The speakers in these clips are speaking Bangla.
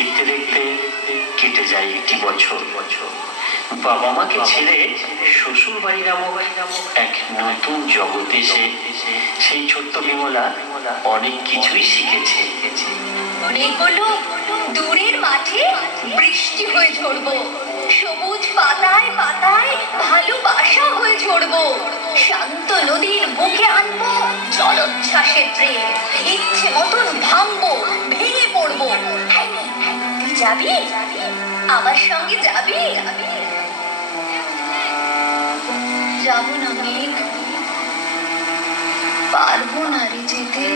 দেখতে দেখতে কেটে যায় একটি বছর। বাবা মাকে ছেড়ে শ্বশুর বাড়ি নামক এক নতুন জগতে এসে সেই ছোট্ট বিমলা অনেক কিছুই শিখেছে। অনেক বলো দূরের মাঠে বৃষ্টি হয়ে ঝরবো, সবুজ পাতায় পাতায় ভালোবাসা হয়ে ঝরবো, শান্ত নদীর বুকে আনবো জলোচ্ছ্বাসের ট্রেন, ইচ্ছে মতন ভাঙবো, ভেঙে পড়বো। তুই যাবি? আমার সঙ্গে যাবি? যাবো না মেঘ, পারবো না রে যেতে।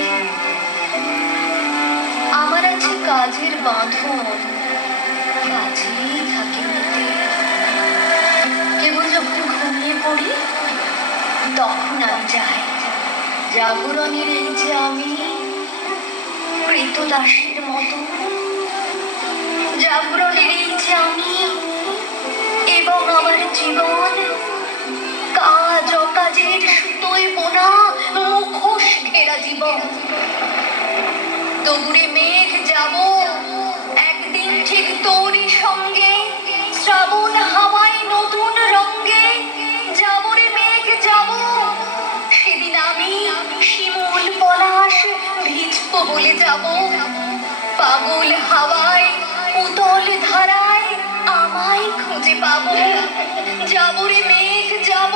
আমার আছে কাজের বাঁধন, কাজেই থাকি মেতে। কেবল যখন ঘুমিয়ে পড়ি তখন আমি যাই জাগরণের এই যে আমি কৃতদাসের মতো, জাগরণের এই যে আমি এবং আমার জীবন কাজ অকাজের সুতোয় বোনা মুখোশ ঘেরা জীবন। তবুরে মেঘ যাব একদিন ঠিক তোরই সঙ্গে, শ্রাবণ হাওয়ায় নতুন রঙে যাব রে মেঘ যাব। সেদিন আমি শিমুল পলাশ ভিজবো বলে যাব, পাগল হাওয়ায় উতল ধারায় আমায় খুঁজে পাবো। যাব রে মেঘ যাব,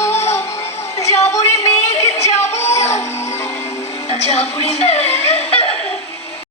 যাব রে মেঘ যাব, যাব রে মেঘ।